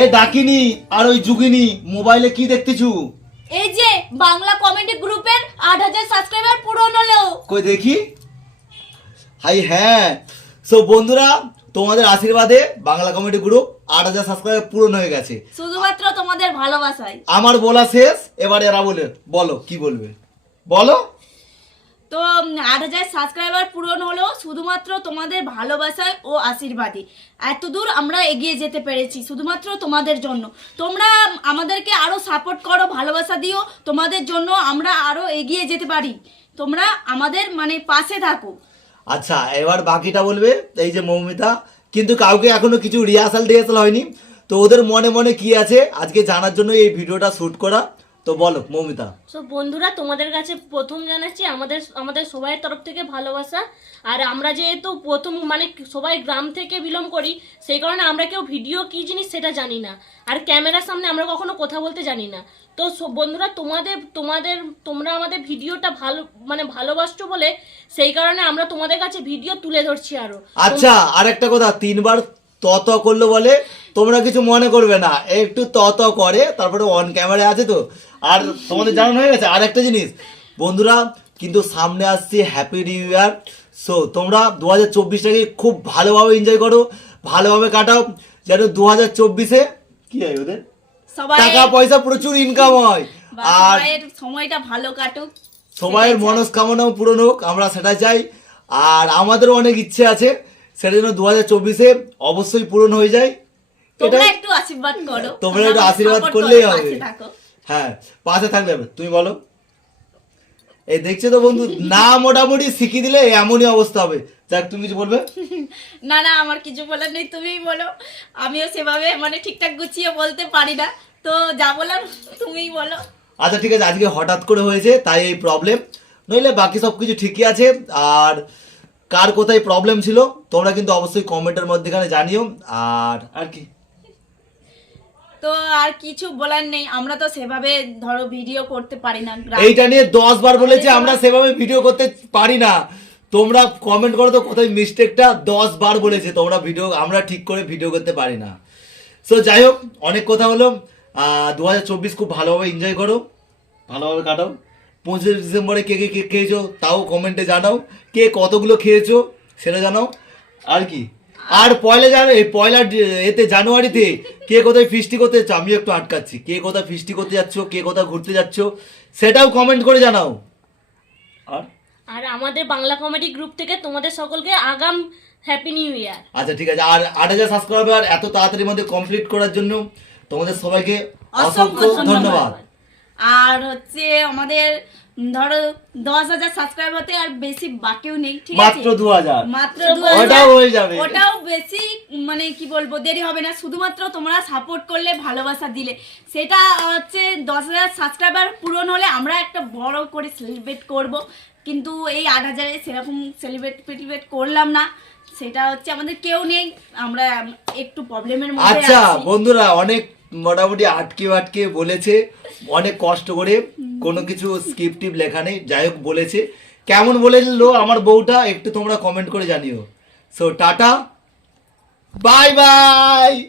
এ ডাকিনি আর ওই যুগিনি মোবাইলে কি দেখতেছু? এই যে বাংলা কমেডি গ্রুপের আট হাজার সাবস্ক্রাইবার পূরণ হলো। কই দেখি? হাই হ্যাঁ। সো বন্ধুরা তোমাদের আশীর্বাদে বাংলা কমেডি গ্রুপ আট হাজার সাবস্ক্রাইবার পূরণ হয়ে গেছে। শুধুমাত্র তোমাদের ভালোবাসায়। আমার বলা শেষ এবারে এরা বলে বলো কি বলবে? বলো। তো আট হাজার সাবস্ক্রাইবার পূরণ হলো শুধুমাত্র তোমাদের ভালোবাসায় ও আশীর্বাদে। এত দূর আমরা এগিয়ে যেতে পেরেছি, শুধুমাত্র তোমাদের জন্য। তোমরা আমাদেরকে আরও সাপোর্ট করো, ভালোবাসা দিও, তোমাদের জন্য আমরা আরও এগিয়ে যেতে পারি। তোমরা আমাদের মানে পাশে থাকো। আচ্ছা এবার বাকিটা বলবে, এই যে মৌমিতা, কিন্তু কাউকে এখনও কিছু রিহার্সাল টিহার্সাল হয়নি। তো ওদের মনে মনে কি আছে? আজকে জানার জন্য এই ভিডিওটা শুট করা। তো বলো মৌমিতা। সো বন্ধুরা তোমাদের কাছে প্রথম জানাচ্ছি আমাদের আমাদের সবাইয়ের তরফ থেকে ভালোবাসা। আর আমরা যেহেতু প্রথম মানে সবাই গ্রাম থেকে বিলং করি সেই কারণে আমরা কেউ ভিডিও কি জিনিস সেটা জানি না। আর ক্যামেরার সামনে আমরা কখনো কথা বলতে জানি না। তো বন্ধুরা তোমাদের তোমাদের তোমরা আমাদের ভিডিওটা ভালো মানে ভালোবাসছো বলে সেই কারণে আমরা তোমাদের কাছে ভিডিও তুলে ধরছি আরও। আচ্ছা আর একটা কথা তিনবার ত ত করল বলে তোমরা কিছু মনে করবে না। একটু ত ত করে তারপরে অন ক্যামেরা আছে তো। আর তোমাদের জানানো হয়ে গেছে আর একটা জিনিস। বন্ধুরা কিন্তু সামনে আসছে হ্যাপি নিউ ইয়ার সো তোমরা দু হাজার চব্বিশটাকে খুব ভালোভাবে এনজয় করো ভালোভাবে কাটাও। যেন দু হাজার চব্বিশে কি হয় ওদের? টাকা পয়সা প্রচুর ইনকাম হয়। আর সময়টা ভালো কাটুক। সবাইয়ের মনস্কামনাও পূরণ হোক আমরা সেটা চাই। আর আমাদেরও অনেক ইচ্ছে আছে সেটা যেন দু হাজার চব্বিশে অবশ্যই পূরণ হয়ে যায়। তোমরা একটু আশীর্বাদ করো। তোমরা একটু আশীর্বাদ করলেই হবে। হ্যাঁ পাশে থাকলে হবে তুমি বলো। এই দেখছ তো বন্ধু না মোটামুটি শিখিয়ে দিলে এমনই অবস্থা হবে। যাক তুমি কিছু বলবে? না না আমার কিছু বলার নেই তুমিই বলো। আমিও সেভাবে মানে ঠিকঠাক গুছিয়ে বলতে পারি না। তো যা বলার তুমিই বলো। আচ্ছা ঠিক আছে আজকে হঠাৎ করে হয়েছে তাই এই প্রবলেম নইলে বাকি সব কিছু ঠিকই আছে। আর কার কোথায় প্রবলেম ছিল তোমরা কিন্তু অবশ্যই কমেন্টের মধ্যেখানে জানিও। আর আর কি? তো আর কিছু বলার নেই আমরা তো সেভাবে ধরো ভিডিও করতে পারি না এইটা নিয়ে দশ বার বলেছে আমরা সেভাবে ভিডিও করতে পারি না। তোমরা কমেন্ট করো তো কোথায় মিস্টেকটা দশ বার বলেছে তোমরা ভিডিও আমরা ঠিক করে ভিডিও করতে পারি না। সো যাই হোক অনেক কথা হলো। দু হাজার চব্বিশ খুব ভালোভাবে এনজয় করো ভালোভাবে কাটাও। পঁচিশে ডিসেম্বরে কে কে কে খেয়েছো তাও কমেন্টে জানাও। কে কতগুলো খেয়েছো সেটা জানাও। আর কি? আর পয়লা জানো এই পয়লা এতে জানুয়ারিতে কে কোথায় ফিস্টি করতে যাচ্ছ? আমি একটু আটকাচ্ছি। কে কোথায় ফিস্টি করতে যাচ্ছ? কে কোথায় ঘুরতে যাচ্ছ? সেটাও কমেন্ট করে জানাও। আর? আর আমাদের বাংলা কমেডি গ্রুপ থেকে তোমাদের সকলকে আগাম হ্যাপি নিউ ইয়ার আচ্ছা ঠিক আছে। আর আট হাজার সাবস্ক্রাইবার এত তাড়াতাড়ির মধ্যে কমপ্লিট করার জন্য তোমাদের সবাইকে অসংখ্য ধন্যবাদ। আর হচ্ছে আমাদের ধরো দশ হাজার সাবস্ক্রাইব হতে আর বেশি বাকিও নেই ঠিক আছে? মাত্র দু হাজার মাত্র ওটাও 2000 ওটাও হয়ে যাবে। ওটাও বেশি মানে কি বলব দেরি হবে না। শুধুমাত্র তোমরা সাপোর্ট করলে ভালোবাসা দিলে। সেটা হচ্ছে দশ হাজার সাবস্ক্রাইবার পূরণ হলে আমরা একটা বড় করে সেলিব্রেট করব। কিন্তু এই আট হাজারে সেরকম সেলিব্রেট সেলিব্রেট করলাম না। সেটা হচ্ছে আমাদের কেউ নেই। আমরা একটু প্রবলেমের মধ্যে আচ্ছা বন্ধুরা অনেক মোটামুটি আটকে আটকে বলেছে। অনেক কষ্ট করে, কোনো কিছু স্ক্রিপ্ট টিপ লেখা নেই। যাই হোক বলেছে। কেমন বলেছিল আমার বউটা, একটু তোমরা কমেন্ট করে জানিও। So tata. Bye bye